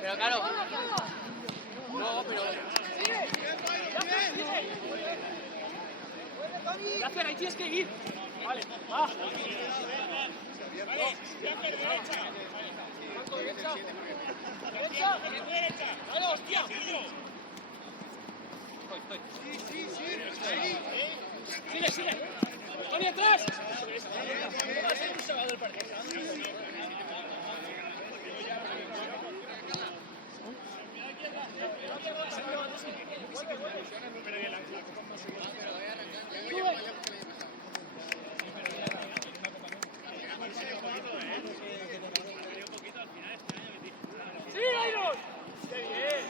Pero claro. No, pero. Gracias, ahí tienes que ir. Vale, va. Derecha. Vale, hostia. Sigue. Tony, atrás. ¡Sí, Iron! ¡Qué bien!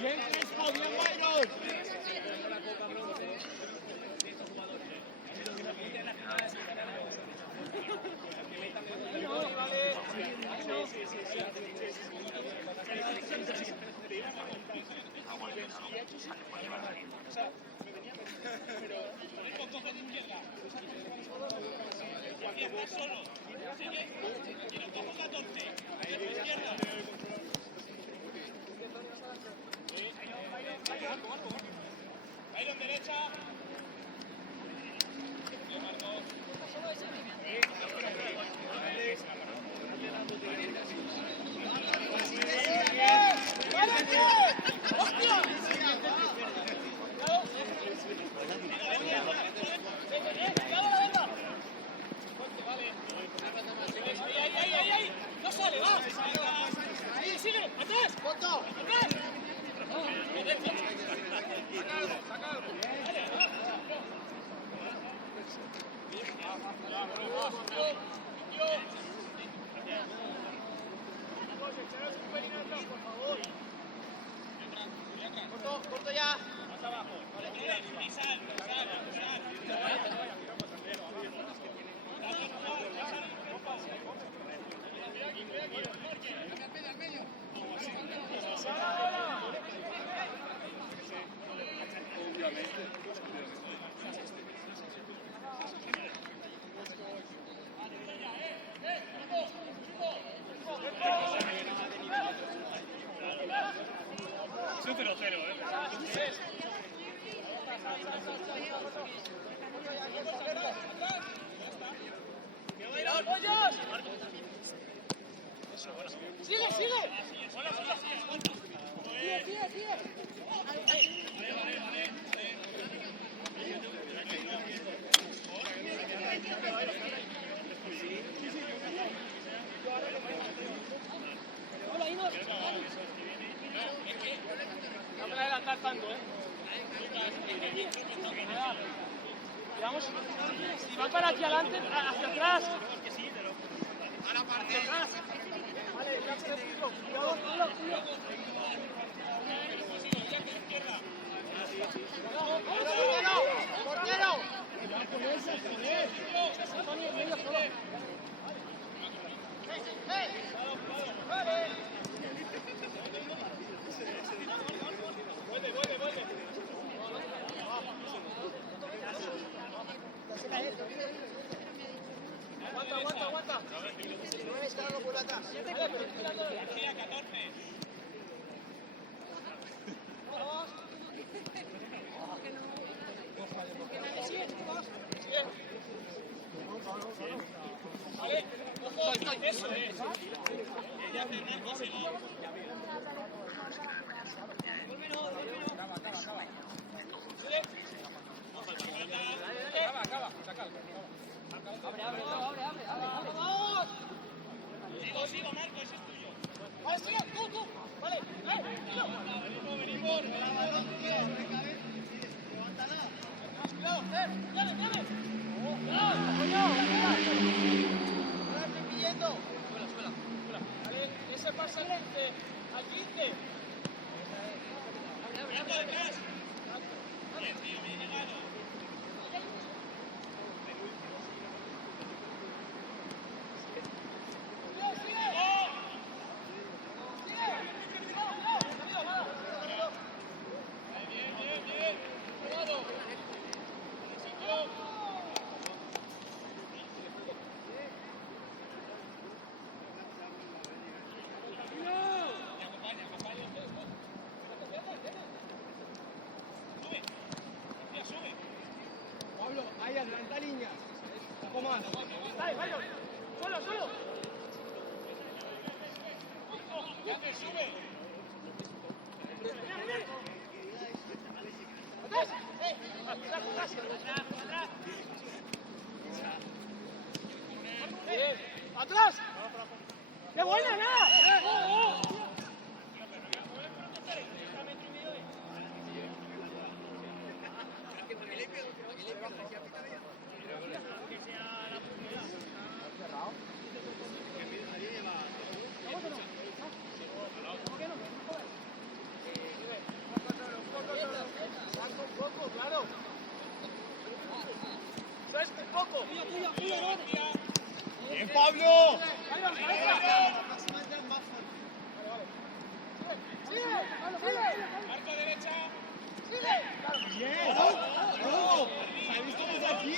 ¡Bien, Crespo! ¡Bien, Iron! Iron derecha. ¡Ahí! ¡No sale, va! ¡Sigue! ¡Atrás! ¡Atrás! Corto ya. Más abajo. Súper cero, ¡Sigue! ¡Sigue! Hola, Inor. No me adelantar tanto, Vamos, si va para aquí adelante, hacia atrás. A la parte. Hacia atrás. Vale, ya te lo cuidado. ¡Portero! Vuelve. Aguanta. No está dando por atrás. 14. Vale, ojo, eso es. Acaba. Abre. ¡Vamos! Sigo, Marco, ese es tuyo. Vale, sigue, tú. Vale, venimos. Cuidado, ¡Dale! ¡Ahora estoy pidiendo! Suela. Vale, ese pasa al 15. Abre. Dale, Byron. Solo, solo. Ya te sube. ¡Atrás! ¡Atrás! ¡Bien! ¡Atrás! ¡Qué buena, nada! Claro. ¿Sabes un poco? ¡Bien, Pablo! Marca derecha. ¡Bien! ¡No! ¿Sabéis cómo es aquí?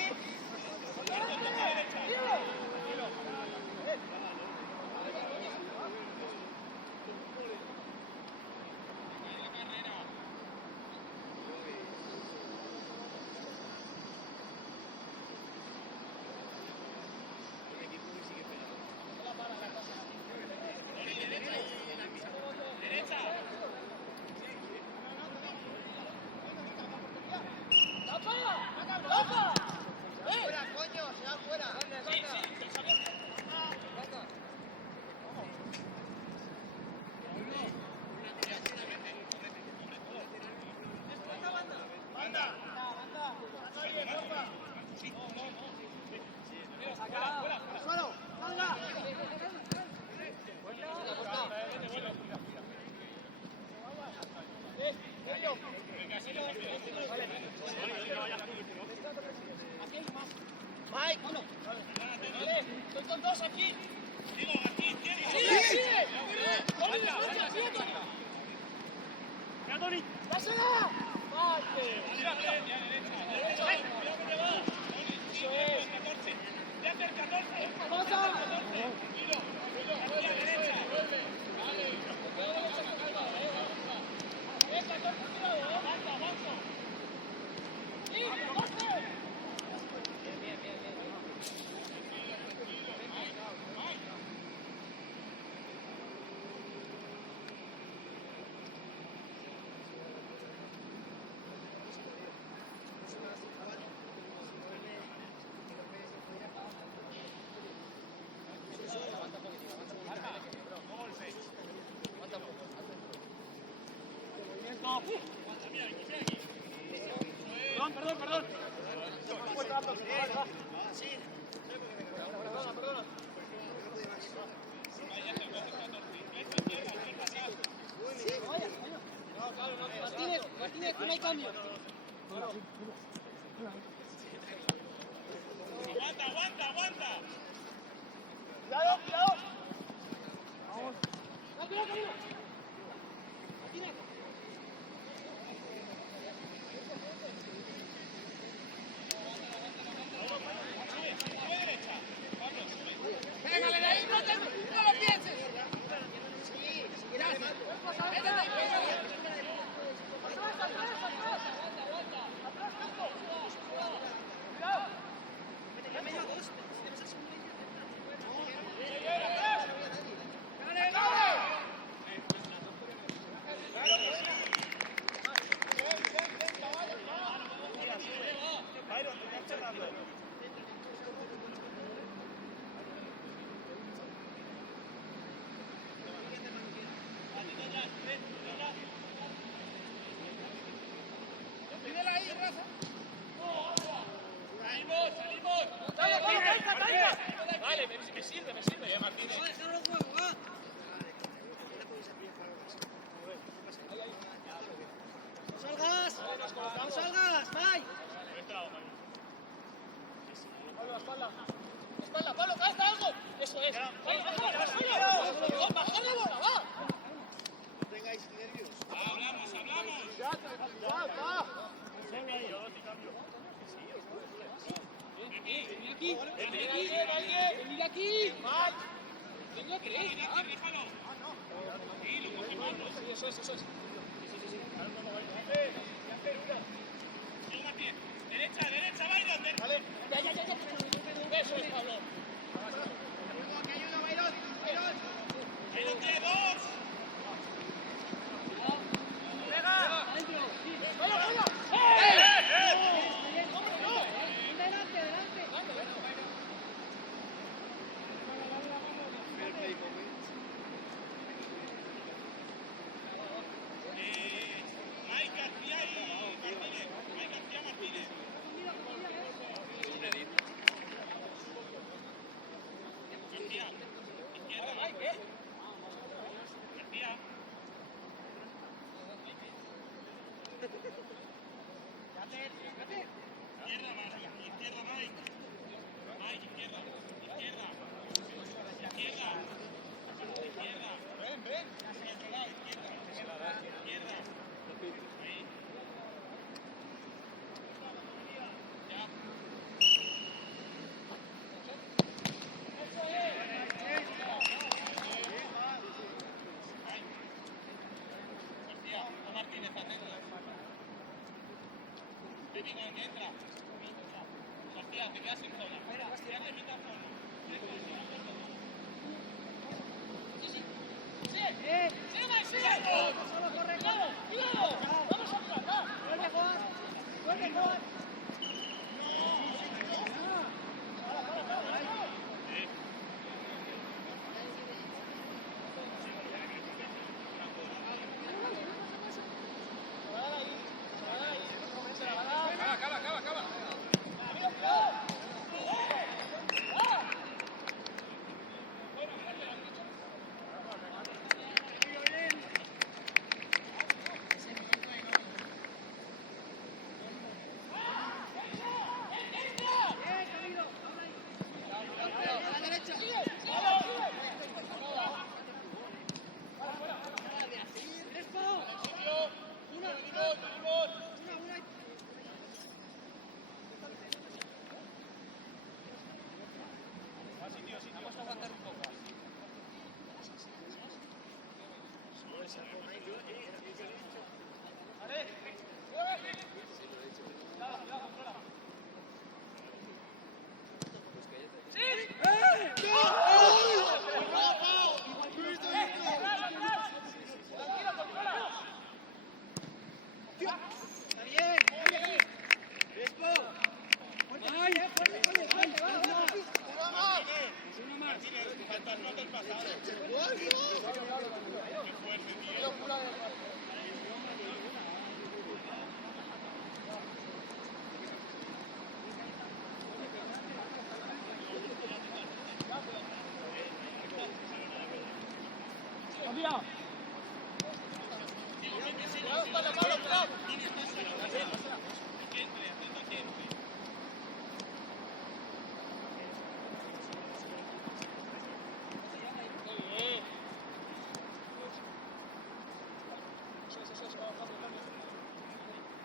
Perdón. Perdona. Martínez, no hay cambio. Aguanta. Cuidado. Vamos. Camino. Martínez. Pégale de ahí, no lo pienses. Vale, me sirve ya, Martínez. ¡No salgas! ¡Vai! Espalda, Pablo, ¡casta algo! ¡Eso es! ¡Baja la bola, va! No tengáis nervios. Hablamos. ¡Ya, va! ¡Venid aquí! ¡Mal! ¡Venid aquí! Déjalo. Sí, lo coge Pablo. Sí, eso es. Derecha, Byron. Vale. Ya. Eso es, Pablo. ¡Ahí lo tiene, dos! Mike García y Martínez. Mike García Martínez. García. Izquierda, Mike. García. Izquierda, Mike. Izquierda, Mike. Mike, izquierda. Izquierda. Izquierda. Izquierda. Ven, ven. Hacia otro lado, izquierda. Izquierda. Ahí. Ya. García, a Martínez, atento. Baby, que entra. García, te quedas sin zona. García, te quitas zona.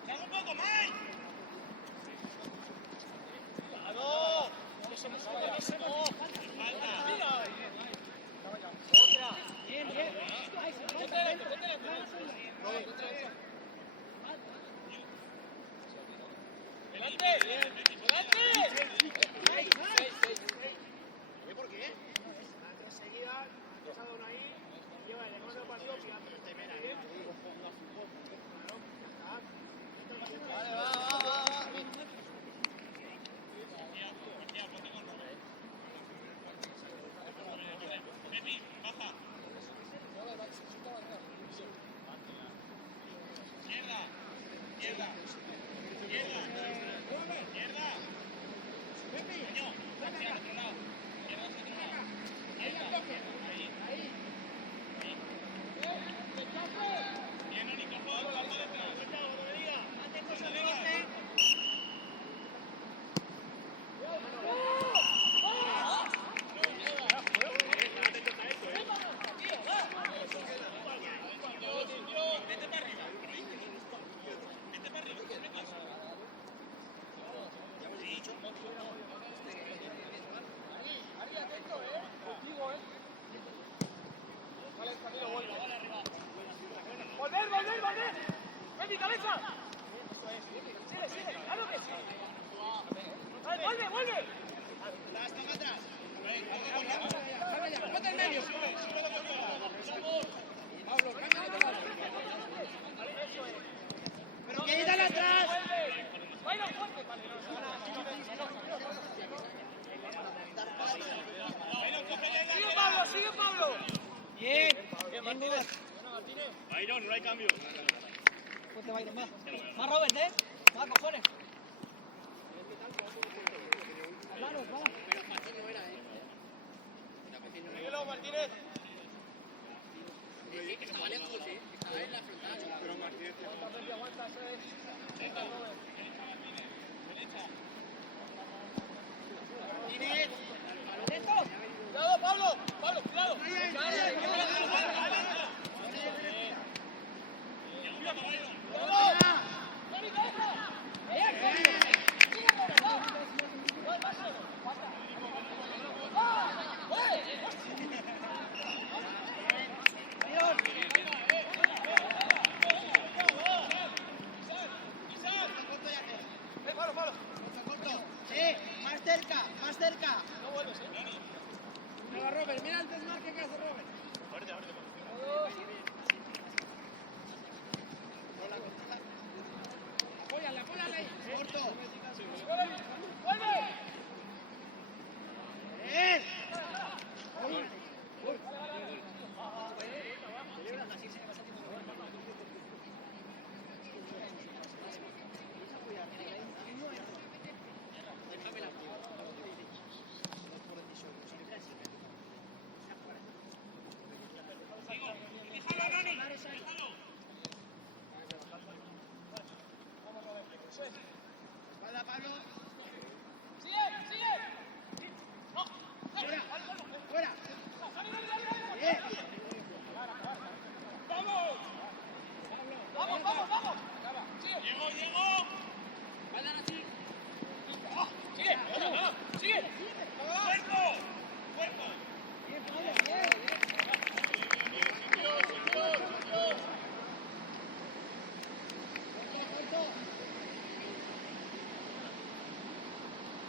¡Salga un poco, Mike! ¡Vuelve, vuelve! ¡Ponte en medio! Pablo, cámbiate de lado. ¡Pero que irán atrás! ¡Baila fuerte! Vale, ¡sigue Pablo, sigue Pablo! Bien. Bien, Martínez. Bueno, Martínez. Byron, no hay cambio. Ponte Byron, va. Va Robert, ¿eh? Va, cojones. Manos, va. Síguelo, Martínez. Estaba lejos, ¿eh? Estaba en la frontal. Pero Martínez. Aguanta, eso es. ¡Cuidado, Pablo! ¡Pablo, cuidado! Más cerca, más cerca. No vuelves, ¿eh? Mira, Robert, mira el desmarque que hace Robert. Apóyale, apóyale ahí. Corto. ¡Vuelve! Espalda, Pablo. ¡Sigue, sigue! ¡No! Fuera. Fuera. ¡Vamos! ¡Vamos, vamos, vamos! ¡Sigue! Llego. Vayan así. ¡Sigue! ¡Vamos! ¡Sigue! ¡Cuerpo! ¡Cuerpo!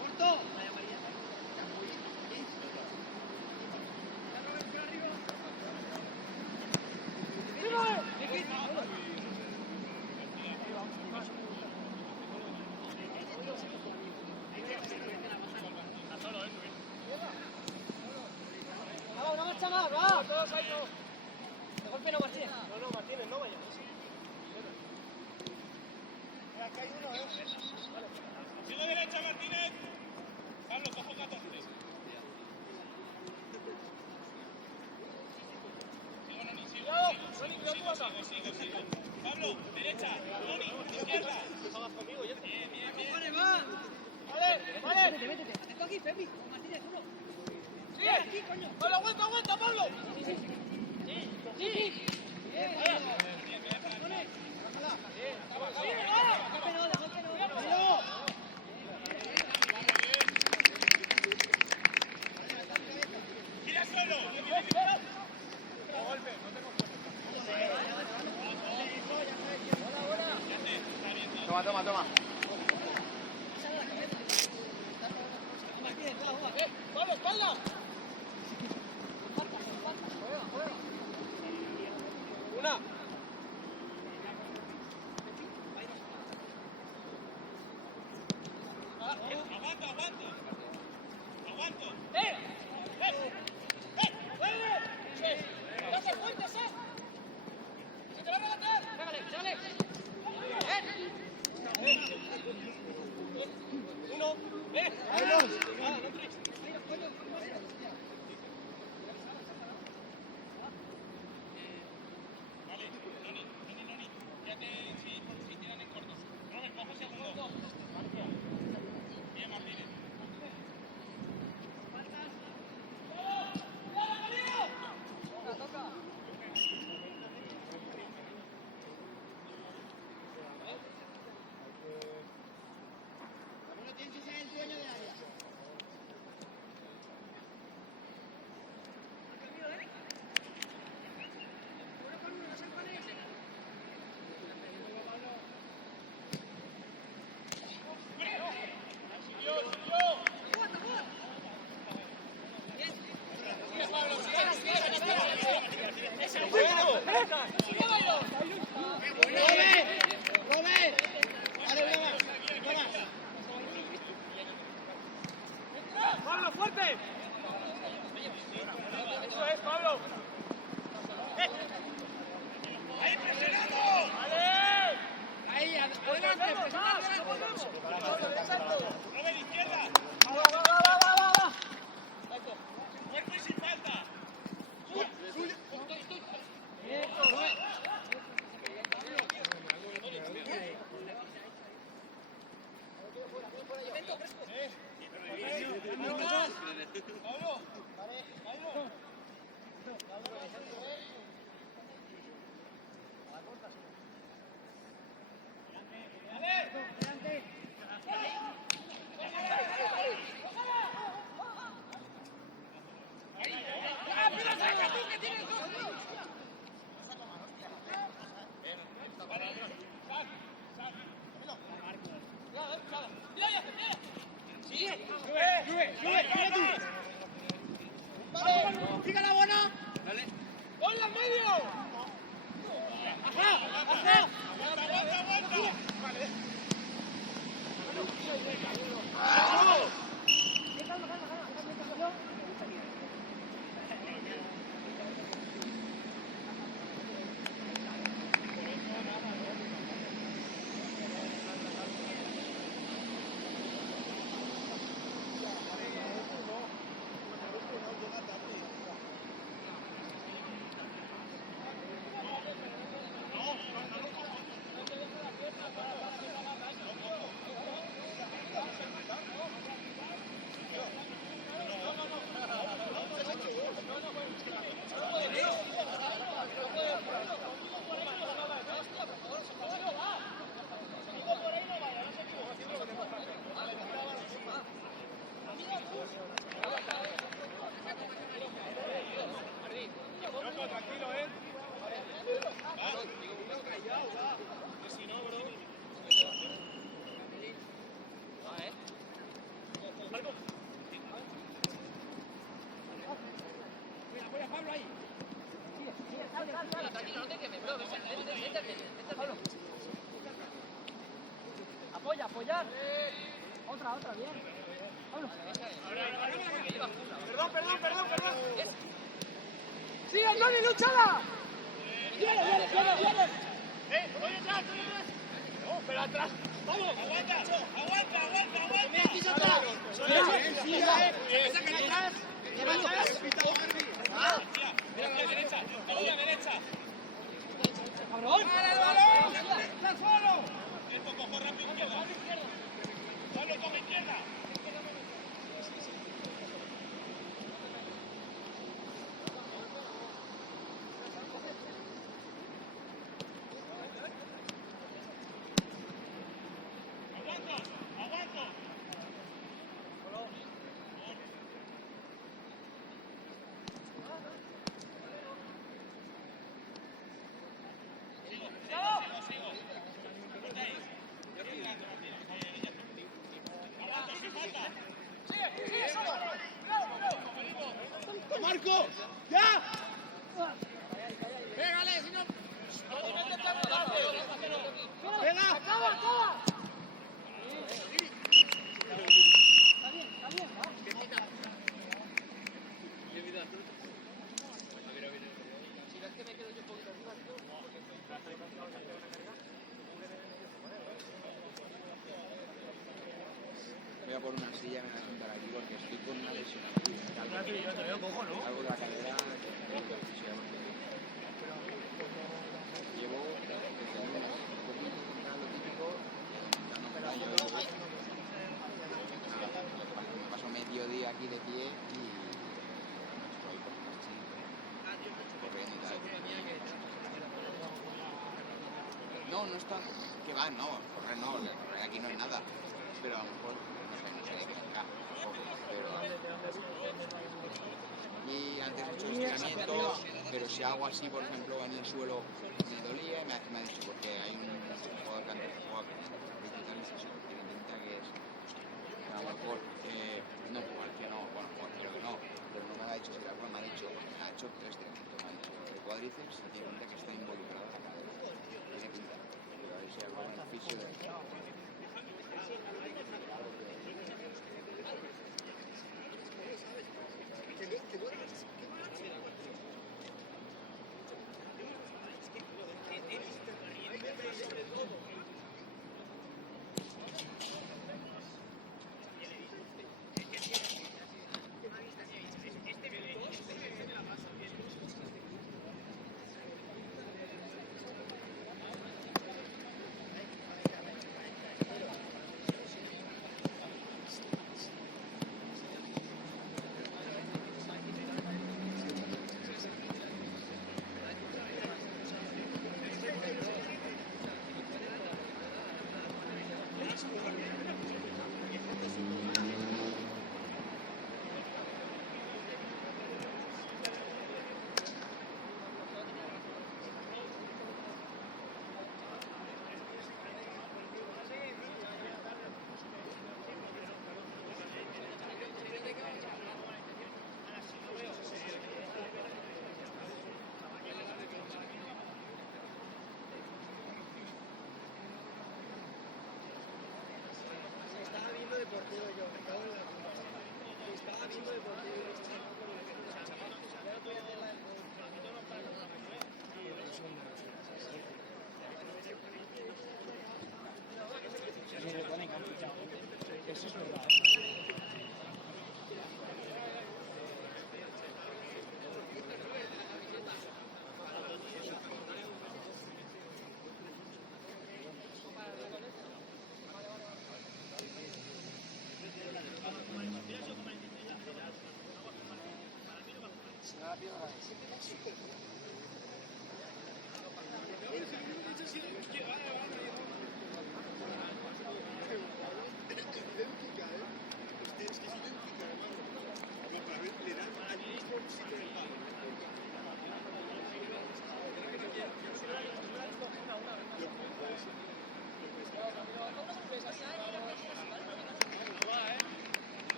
Corto. ¡Va, una marcha más, va! ¡Todos ahí, todos! De golpe no, Martínez. No, Martínez, no vayas. Sigo derecha, Martínez. Pablo, cojo 14. Sigo, Noni, sigo. ¡Cuidado! ¡Noni, cuidado tu banda! Sigo. Pablo, derecha. Noni, izquierda. Estabas conmigo, yo. Bien. ¡Vale, va! ¡Vale! ¡Vale! Métete. Está aquí, Pepi. Martínez, uno. ¡Sigue! Aquí, coño. ¡Pablo, aguanta, aguanta, Pablo! ¡Sí! Bien, gira solo. Toma. ¡Pablo, espalda! ¡Una! Aguanto. ¡Eh! ¡No te cuentes, eh! ¡Se te va a meter! ¡Pégale! ¡Uno! ¡No entres! Vale, Noni. Fíjate si tiran en corto. Robert, cojo segundo. Bien, Martínez. ¡Ponla en medio! ¡Ajá! ¡Ajá! Apoya, apoyar. Otra, bien. Vámonos. Perdón. ¡Sigue, Johnny, luchala! ¡Viene! ¡Estoy detrás! ¡No, pero atrás! ¡Vamos! ¡Aguanta! ¡Me has dicho atrás! ¡Saca atrás! Derecha. ¡Cabrón! ¡Está solo! Esto cojo rápido izquierda. Solo coge izquierda. Aguanto. Sigo. Aguanto, sin falta. ¡Sigue, solo! ¡Marco! ¡Ya! ¡Pégale, si no! ¡Venga! ¡Acaba! Está bien, va. Si ves que me quedo yo un poquito arriba, voy a por una silla y me voy a sentar aquí porque estoy con una lesión aquí. Algo de la cadera. Llevo desde el lunes un poquito contra lo típico y no me paso medio día aquí de pie y estoy por corriendo y tal. No está. Que va, no, correr aquí no es nada. Pero a lo mejor, no sé qué será, pero... Y antes he hecho estiramientos, pero si hago así, por ejemplo, en el suelo me dolía y me ha dicho, porque hay un jugador que antes jugaba que tiene pinta que es a lo mejor, no jugar que no, bueno, jugar creo que no, pero no me ha dicho si la me ha dicho, me ha hecho 3 estiramientos, me ha dicho el cuádriceps y tiene pinta que está involucrado en la cadera, tiene pinta, pero a ver si hago un fisio de... se le pone encapuchado. Eso es verdad.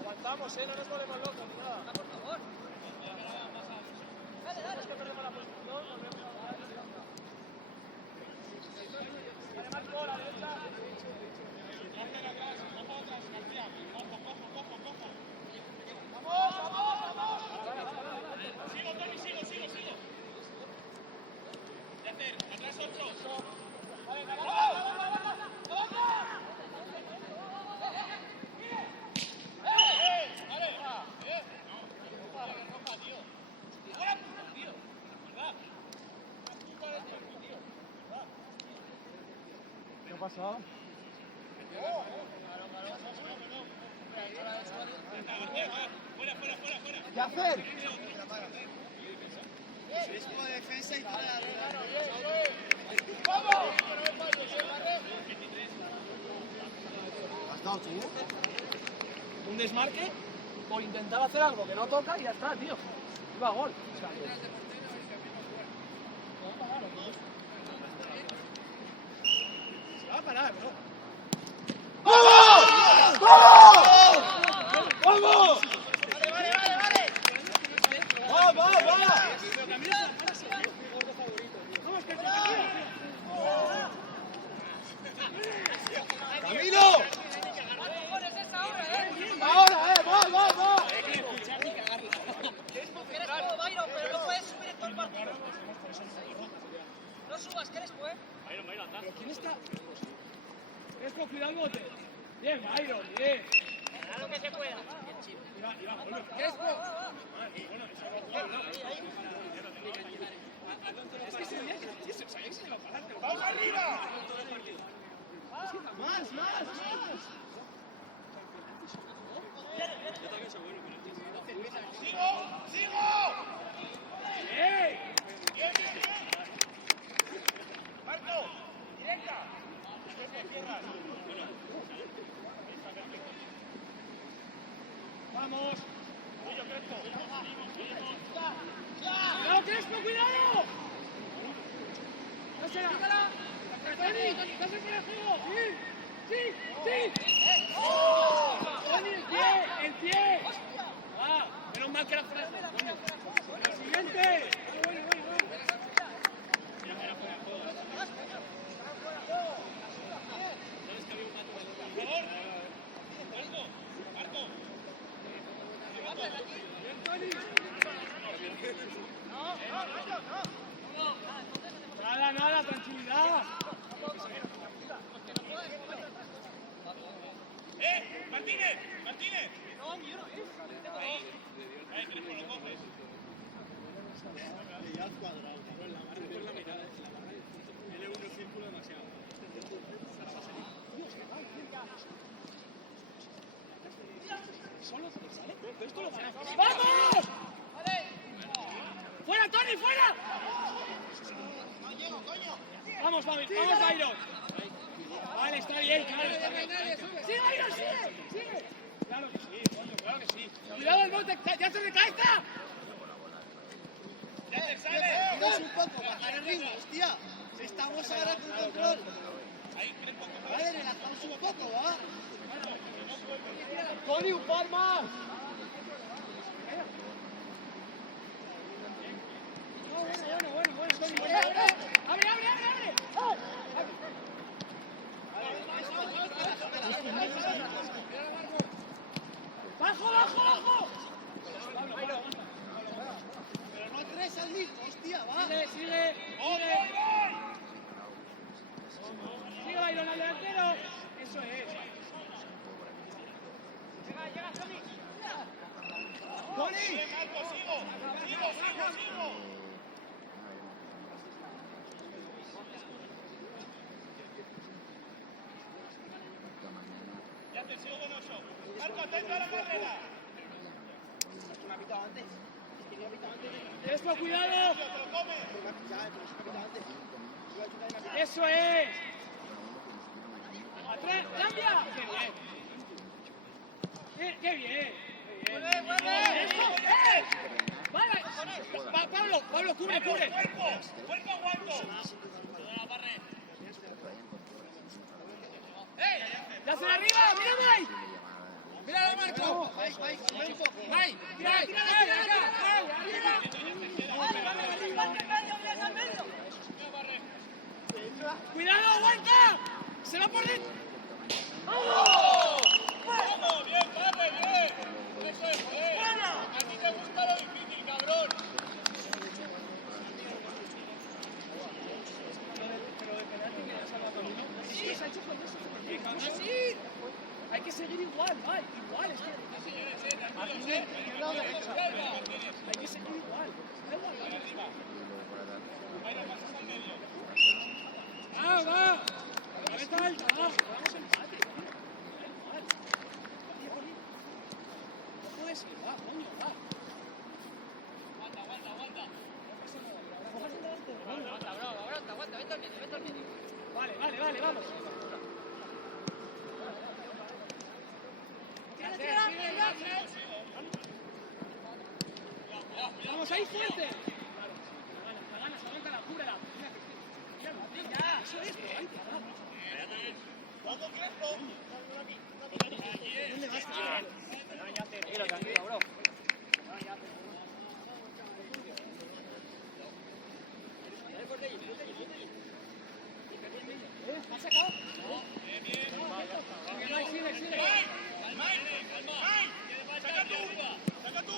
Aguantamos, no nos volvemos locos ni nada. Por favor. Dale, dale. Es que perdemos la posición, nos vemos a Vale, más bola, derecha. ¡Vamos, vamos, vamos! Sigo, Tony, sigo. De hacer, atrás 8. Vale, ¡vamos! ¿Qué ha pasado? Fuera. ¿Qué hacer? Es como defensa y para. ¡Vamos! ¿Has dado tú? Un desmarque por intentar hacer algo que no toca y ya está, tío. Iba a gol. O sea, se va a parar, bro. ¡Vamos! ¡Vamos! ¡Vamos! Vale. ¡Va! ¡Camilo! ¡Ahora, va! Crespo, Byron, pero no puedes subir en todo el partido. No subas, Crespo, ¿Pero quién está? Crespo, cuidado el bote. Bien, Byron, bien. Haz lo que se pueda. Crespo. ¡Vamos arriba! ¡Más! ¡Sigo! ¡Ey! ¡Marco! ¡Directa! ¡Vamos! ¡Cuidado, Crespo, cuidado! ¡No será! ¡Tony, estás en el juego! ¡Sí! ¡Tony, el pie! ¡Ah! Menos mal que era fuera de juego. ¡El siguiente! ¡Voy! Nada, tranquilidad. ¡Martínez! Ahí, que le lo coges. Ya has cuadrado, en la barra, en la mirada, L1 círculo demasiado. ¡Vamos! ¡Fuera, Tony, fuera! Vamos, Byron. Vale, está bien, claro. ¡Sí, Byron, sigue! Claro que sí. Cuidado el bote, ya se le cae, está. ¡Ya te sale! Vamos un poco, bajar el ritmo, hostia. Estamos ahora con control. Ahí, Crespo, Vale, relajamos un poco, ¿va? Tony, un par más. Bueno, Tony. ¡Abre! sigo con 8. Marco, atento a la carrera. Me ha pitado antes. Es que me ha pitado antes. Eso, cuidado. Te lo comes. Ya, pero se me ha pitado antes. Yo he hecho una de las- Eso es. Atrás, cambia. Qué bien. ¡Mueve, mueve! Eso, vale. Pablo, cubre. Cuerpo aguanto. ¡Ya se arriba! ¡Mira, Mike! ¡Mira, Marco! ¡Mike! ¡Cuidado, aguanta! ¡Se va por dentro! Vamos, bien, Barre, bien. Eso es, joder. A ti te gusta lo difícil, cabrón. Sí, se ha hecho con eso. ¡Así! Hay que seguir igual, Mike. Igual, es que... Hay que seguir igual. Va. Cabeza alta, va. Vamos empate. No puedes ir, va, coño, va. Aguanta, vete al medio. Vale, vamos. Vamos ahí fuerte. La ganas, aguántala, cúbrela. Ya, eso es, pero ahí, vamos. Vamos, Crespo. ¿Dónde vas? Tranquilo, bro. ¿Has sacado? Sigue. Saca tú.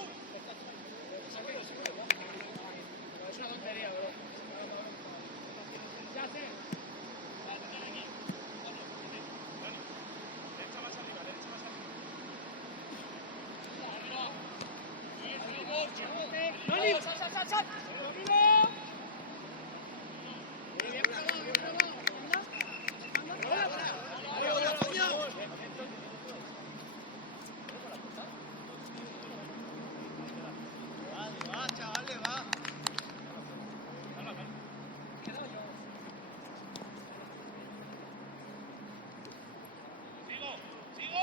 Es una tontería, bro. Ya sé. ¡Noni! ¡Sal! Va, chavales, va. Sigo.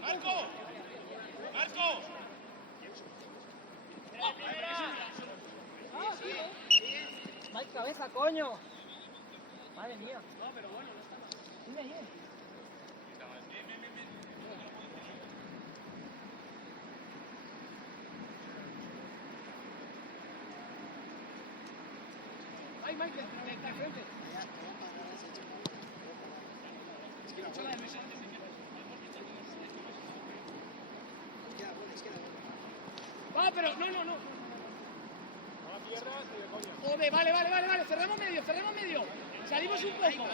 Marco. Mike, cabeza, coño. Madre mía. No, pero bueno, no está mal. Dime. Mike, de frente. Va, pero no. Joder, vale. Cerramos medio. Salimos un poco.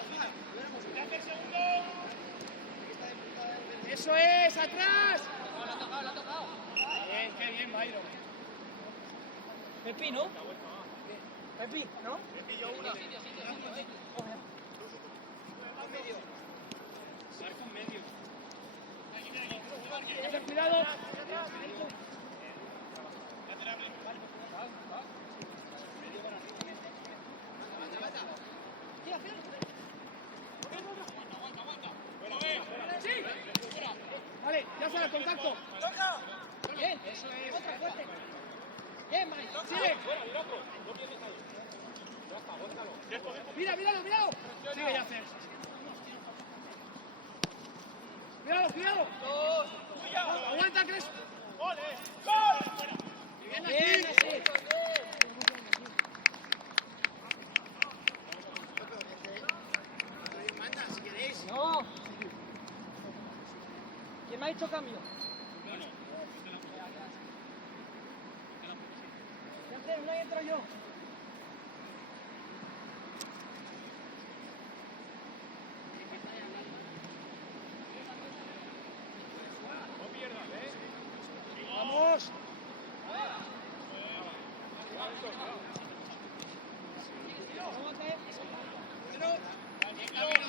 Eso es, atrás. Lo ha tocado. Bien, qué bien, Byron. Pepi, ¿no? Pepi, ¿no? Cuidado. Sí. Vale, ya sale el contacto. Bien, eso es. Otra fuerte. Bien, Mike. Sigue. Míralo. Sigue, ya haces. Cuidado. Aguanta, Crespo. Bien, así. No. ¿Quién me ha hecho cambio? Ya una y entro yo.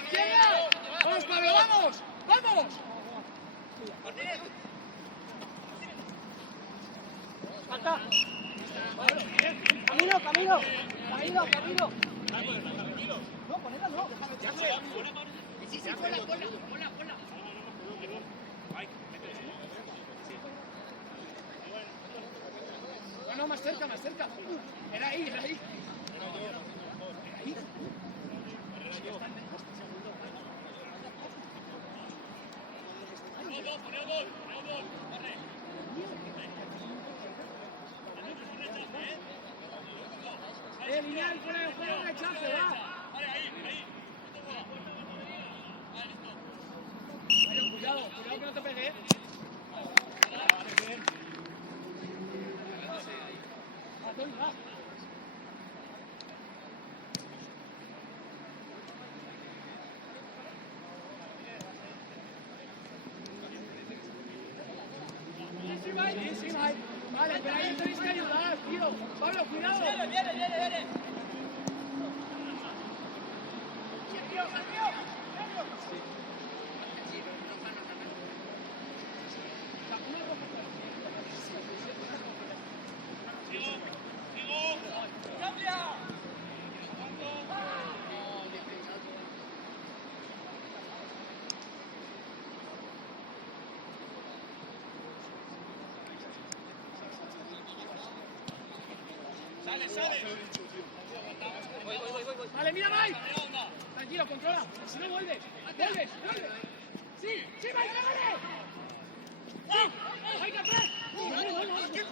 ¡Izquierda! ¡Vamos, Pablo, vamos! ¡Vamos! Falta. Camino, camino. Camino, camino. No, ponela no. Sí, sí, ponla. No, más cerca. Era ahí. Lineal, fuera de juego, rechace, va. Cuidado que no te pegue. Va. Sí, vai. Vale, pero ahí tenéis que ayudar, tío. Pablo, cuidado. Viene. Vale, mira, Mike. Tranquilo, controla. Si no, vuelves. Vuelves. Sí, Mike, vale. Sí, Mike, atrás. No, ¿qué pasa, tío?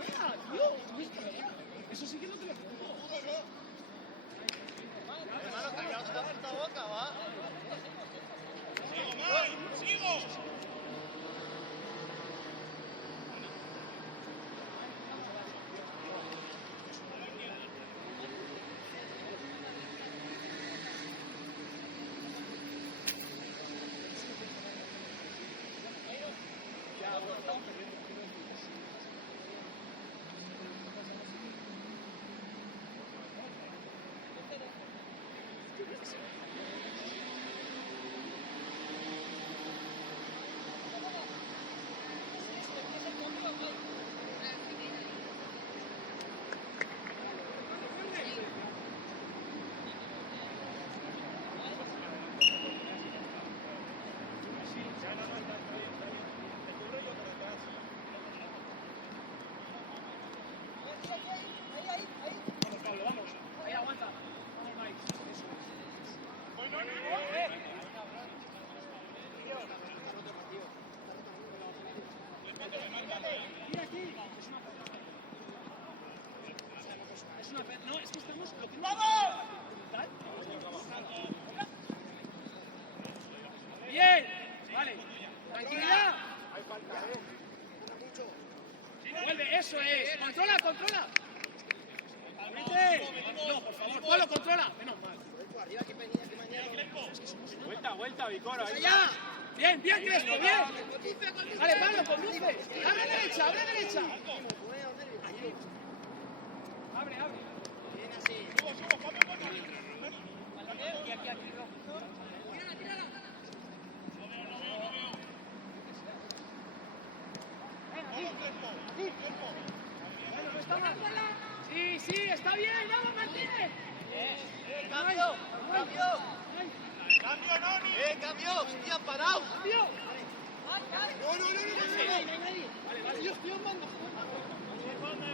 Eso sí que no te lo pongo. Hermano, callaos la puta boca, va. ¡Sigo! No, es que estamos... ¡Vamos! Bien, vale. Tranquilidad. Vuelve, eso es. Controla. No, por favor, Pablo, controla. Menos mal. Vuelta, Vicoro. ¡Allá! Bien, Crespo, bien. Vale, Pablo, conduce. Abre derecha. Abre. Bien así. Aquí. Bueno, no está mal. Sí, está bien. Vamos, Martínez. ¡Cambio! ¡Cambio! ¡Hostia, parado! ¡Cambio! No. Vale, yo estoy mandando.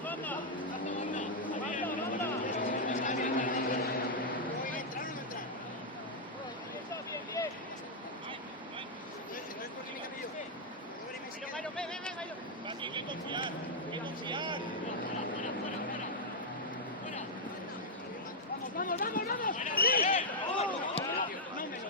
¡Banda! Hay que confiar. ¡Vamos! ¡Sí! No me lo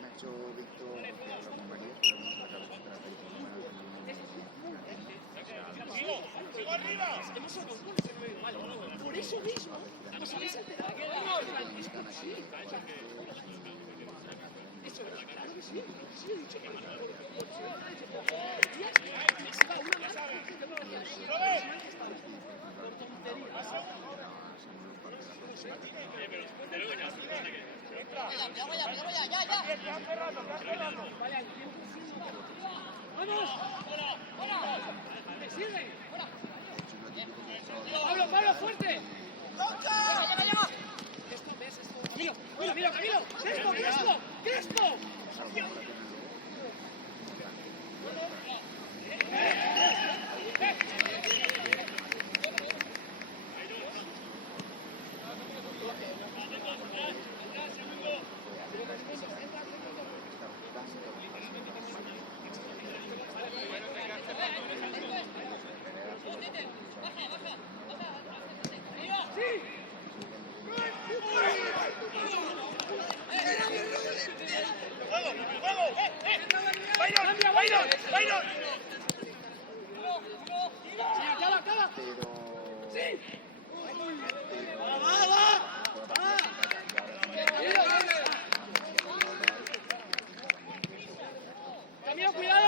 Nacho, Víctor, que habla con María, pero no saca la cabeza para pedir. ¡Sigo arriba! Hemos sacado dos goles, vale, por eso mismo, nos habéis enterado. Sí, eso, claro que sí. Sí, he dicho que más. ¡Vamos! ¡Sigue! ¡Pablo, fuerte! Camilo! ¡Crespo! ¡Byron! ¡Acaba! ¡Sí! ¡Va! Camilo, cuidado!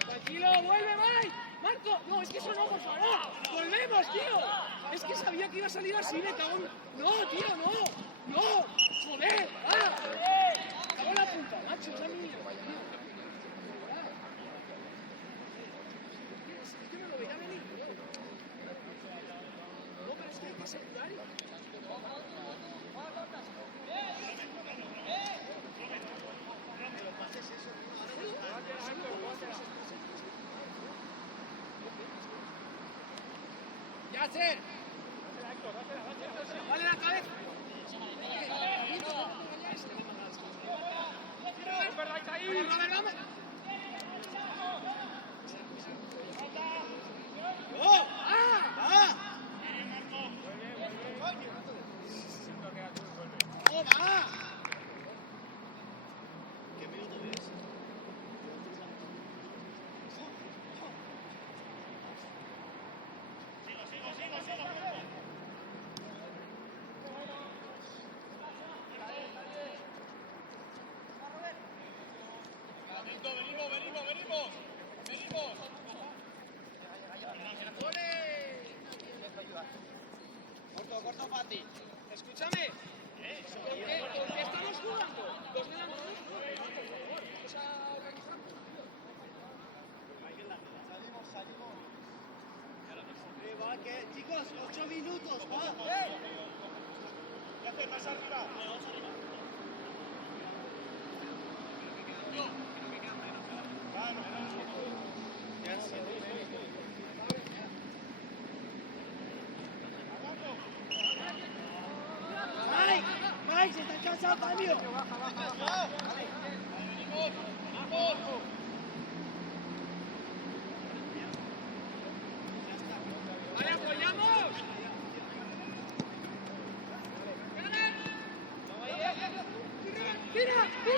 Tranquilo, vuelve, Mike. Marco, no, es que eso no, por favor. Volvemos, tío. Es que sabía que iba a salir así, me cago en... No, tío, no. Joder, cago en la punta, macho, esa mía. Es que me lo veía venir. No, pero es que hay que asegurar. ¡Yasser! ¡Dale la cabeza! ¡Vamos! ¡Oh! ¡Ah! ¡Oh, va! ¿Qué minuto es? ¡Venimos! Corto, Fati. Escúchame. ¿Por qué estamos jugando? Los delanteranos, por favor. Vamos a organizar. Salimos. Va, que chicos, 8 minutos, va. ¿Qué haces? ¿Más arriba? Mike, se está cansado, cambio. ¡Vale, apoyamos! ¡Tira! ¡Sí!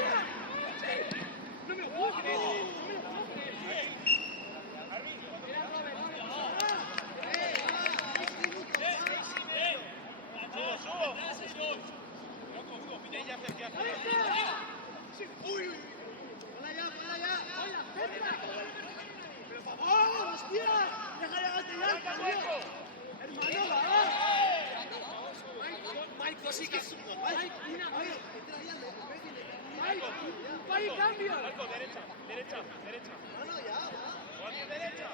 ¡No me lo puedo creer! ¡Uy! ¡Para allá! ¡Pero por favor, hostia! ¡Déjale a Gastellán, cambio! ¡Hermano, va! Mike, sí que es un gol. Mike, entra ahí al Mike, un par y cambio. Marco, derecha. Hermano, ya, va. Guardia derecha.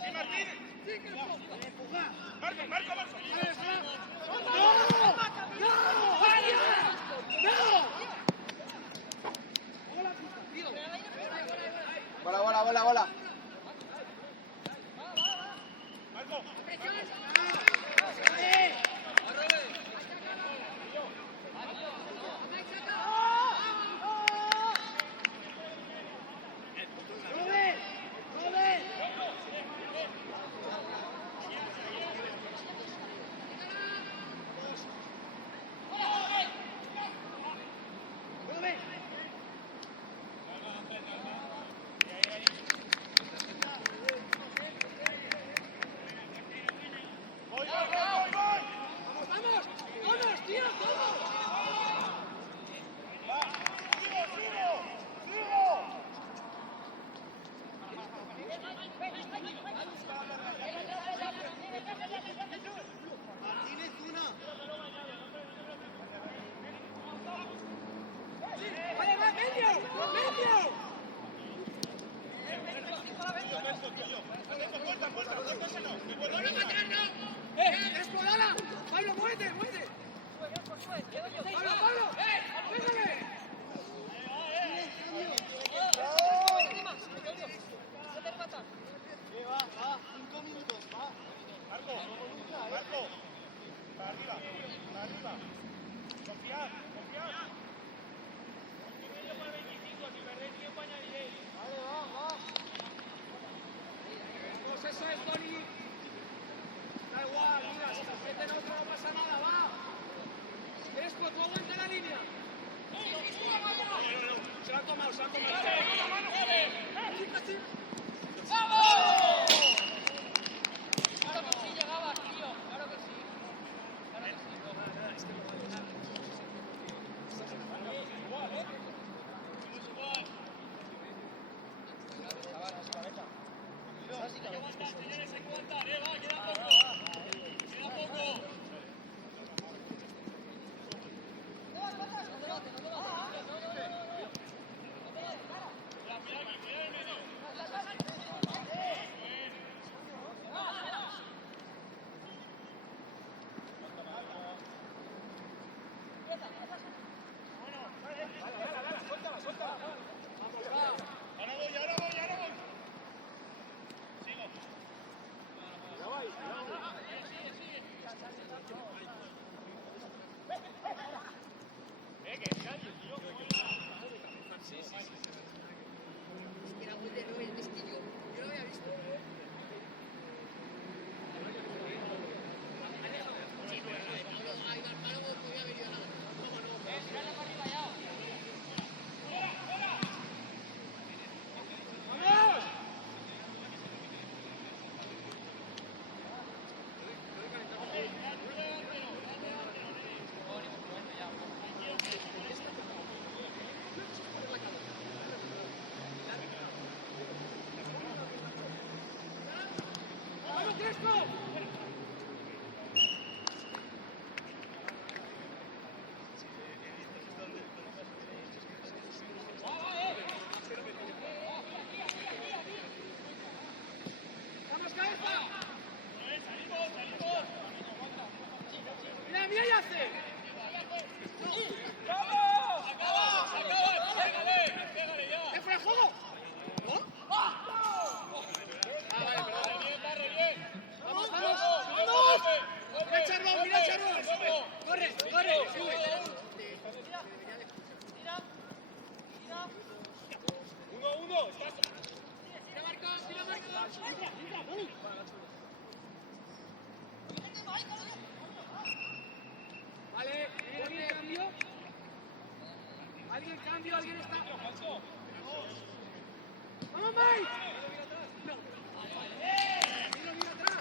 ¡Sí, Martín! ¡Empuja! ¡Marco! Bola. ¡Marco! muévete, muévete. ¡Pablo, Pablo! ¡Pégale! Marco. Para arriba. Confiar. Pues eso es, Tony. Da igual, mira, si nos meten otro no pasa nada, va. Crespo, tú aguanta la línea. No, se la ha tomado. Claro que sí, llegabas, tío. Claro que sí. ¡Vamos, cabeza! ¡Mira, Yace! ¡Es fuera de juego! ¡Vamos! ¡Mira, Charrón! ¡Corre! ¡Sube! ¡Tira, Marcos! Vale, ¿alguien cambio? ¿Alguien está? ¡Vamos, Mike! ¡No! ¡Mira atrás!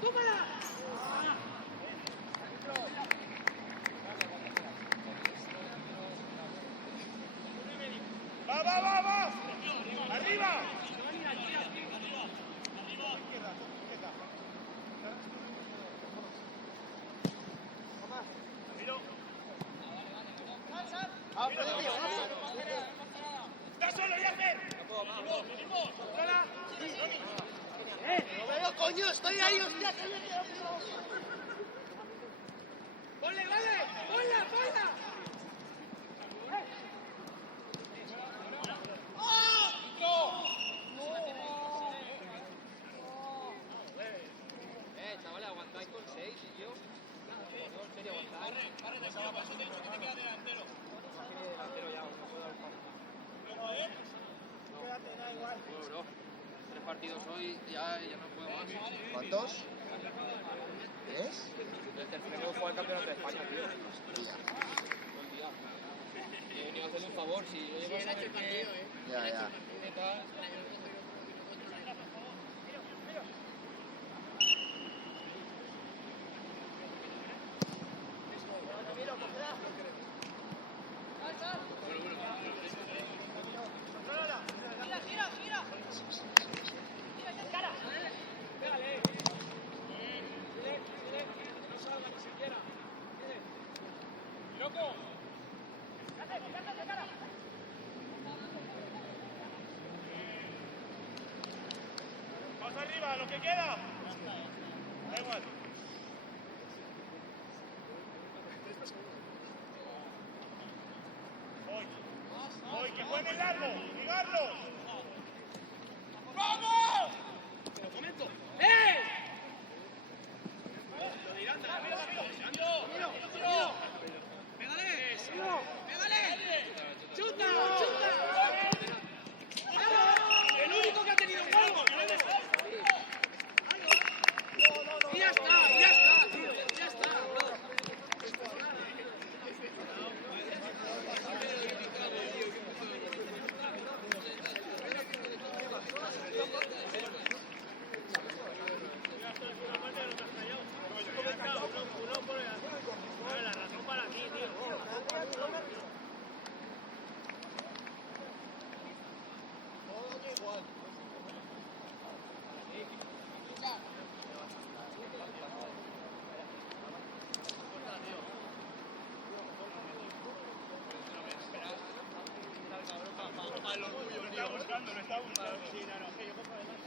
¡Tómala! ¡Va! ¡Arriba! ¡Está solo, Yacer! ¡Lo veo, coño! ¡Estoy ahí, hostia! ¡Ponle, vale! ¡Ponla! Chavales, aguantáis con 6, y yo. No, en serio, aguantáis. Corre, por eso te he dicho que te quedas delantero. Delantero ya, no puedo dar paso. No, bro. 3 partidos hoy, ya no puedo más. ¿Cuántos? ¿3? El tercero fue al campeonato de España, tío. Hostia. Todo el día. He venido a hacerle un favor, si yo llevo a saber que... Ya. ¡Bueno! loco! Vamos arriba, lo que queda. Da igual. Voy, que juegue largo, ligarlo. ¡Vamos! Pero comento. ¡Eh! ¡Pégale! ¡Pégale! ¡Chuta! ¡Chuta! ¡El único que ha tenido juego! Y ya está, tío. Ya está, brother. La razón para ti, tío. Lo está buscando. Sí, claro, que yo compro además.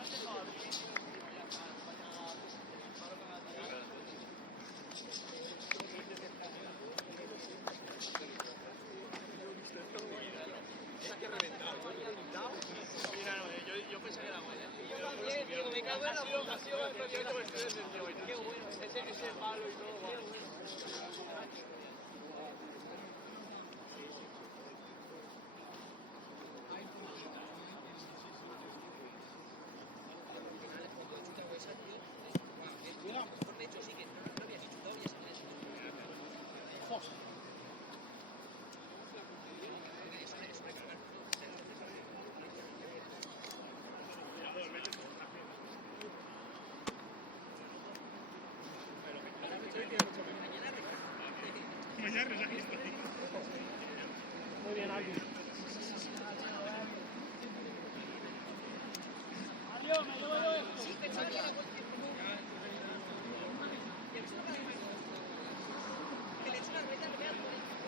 Mira, no, yo pensé que era buena. Me cago en la puta, ha sido qué bueno, ese palo y todo. Qué bueno. Muy bien, Albi. Adiós, me llevo yo esto. Sí, pensaba que era que le echo una rueda,